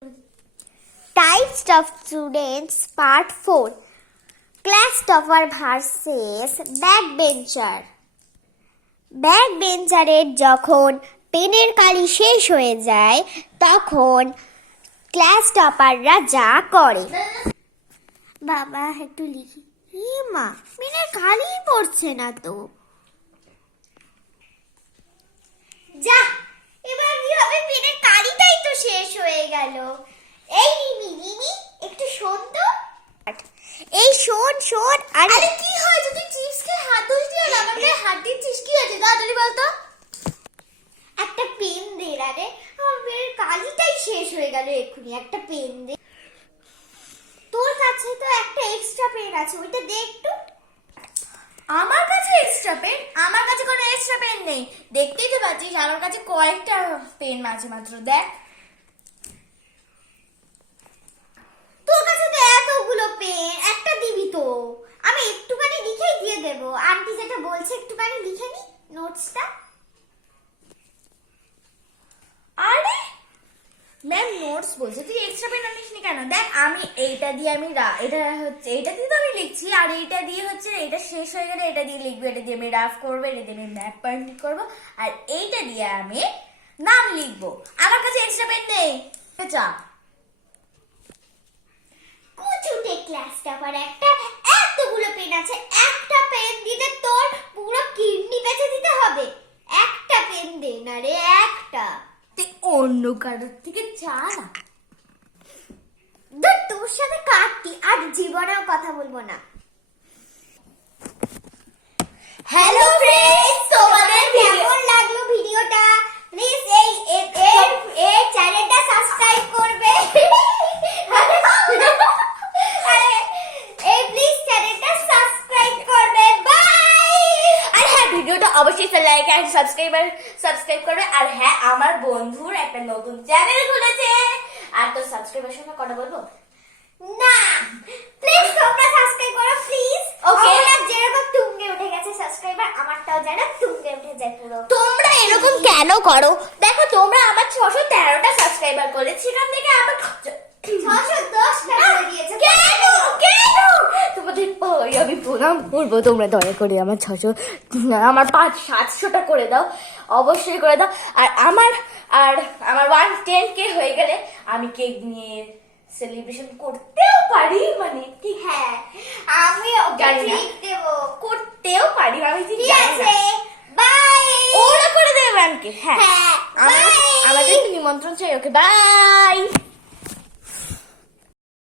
Types of Students Part 4 Class Topper vs Backbencher ব্যাকবেঞ্চারের যখন পেনের কালি শেষ হয়ে যায় তখন ক্লাস টপাররা যা করে। বাবা একটু লিখি। মা পেনের কালি পড়ছে না তো। যা এবার কি হবে, পেনের কালিটাই তো শেষ হয়ে গেল। এই রিমি একটু শোন তো। এই শোন। আরে কি হয়েছে? তুই চিপস খেয়ে হাত ধুচ্ছিস আর আমার গায়ে হাত দিচ্ছিস, কি আছে? তাড়াতাড়ি বলতো। একটা পেন দে রে, আমার পেনের কালিটাই শেষ হয়ে গেল এক্ষুনি। একটা পেন দে। তোর কাছে তো একটা এক্সট্রা পেন আছে, ওইটা দে একটু। আমার কাছে এক্সট্রা পেন? আমার কাছে কোনো এক্সট্রা পেন নেই, দেখতেই তো পাচ্ছিস আমার কাছে কয়েকটা পেন আছে মাত্র। দেখ তোর কাছে তো এতগুলো পেন, একটা দিবি তো। আমি একটুখানি লিখেই দিয়ে দেব। আন্টি যেটা বলছে একটুখানি লিখে নি নোটসটা। আরে ম্যাম নোটস বলছে, তুই এক্সট্রা পেন আনিসনি কেন? দেখ আমি এইটা দিয়ে এইটা দিয়ে তো আমি লিখছি, আর এইটা দিয়ে হচ্ছে এটা শেষ হয়ে গেলে এটা দিয়ে লিখবো, এটা দিয়ে আমি রাফ করবো, এটা দিয়ে আমি ম্যাপ পয়েন্ট করবো, আর এইটা দিয়ে আমি নাম লিখবো। আমার কাছে এক্সট্রা পেন নেই। চা কুচুটে ক্লাস টপার একটা, এতগুলো পেন আছে, একটা পেন দিতে তোর পুরো কিডনি বেঁচে দিতে হবে। একটা পেন দে না রে, একটা। তুই অন্য কারোর থেকে চা না। তোর সাথে কাটতি, আর জীবনেও কথা বলবো না। হ্যালো ফ্রেন্ডস, তোমাদের কেমন লাগলো ভিডিওটা? প্লিজ এই চ্যানেলটা সাবস্ক্রাইব করবে। এই প্লিজ চ্যানেলটা সাবস্ক্রাইব করবে। বাই। আর হ্যাঁ, ভিডিওটা অবশ্যই লাইক আর সাবস্ক্রাইব করবে। আর হ্যাঁ, আমার বন্ধুর একটা নতুন চ্যানেল খুলেছে। আর তো সাবস্ক্রাইবার সঙ্গে কথা বলবো না, প্লিজ তোমরা সাবস্ক্রাইব করো প্লিজ। ওকে, আমার যেরকম তুঙ্গে উঠে গেছে সাবস্ক্রাইবার, আমারটাও যেন তুঙ্গে উঠে যায় পুরো। তোমরা এরকম কেন করো? দেখো তোমরা আমার 613টা সাবস্ক্রাইবার করলে, সেখান থেকে আমার 610টা করে দিয়েছে। কেন তোমাদের পাই আমি প্রণাম করবো। তোমরা দয়া করে আমার 700টা করে দাও, অবশ্যই করে দাও। আর আমার 110K হয়ে গেলে আমি কেক নিয়ে সেলিব্রেশন করতেও পারি, মানে ঠিক। হ্যাঁ, আমি জানি না। ট্রিট দেব। করতেও পারি আমি, ঠিক ঠিক জানি না। আছে, বাই। ওরা করে দেবে ম্যামকে। হ্যাঁ, হ্যাঁ, আমাদের bye. আমাদের নিমন্ত্রণ চাই। ওকে, বাই।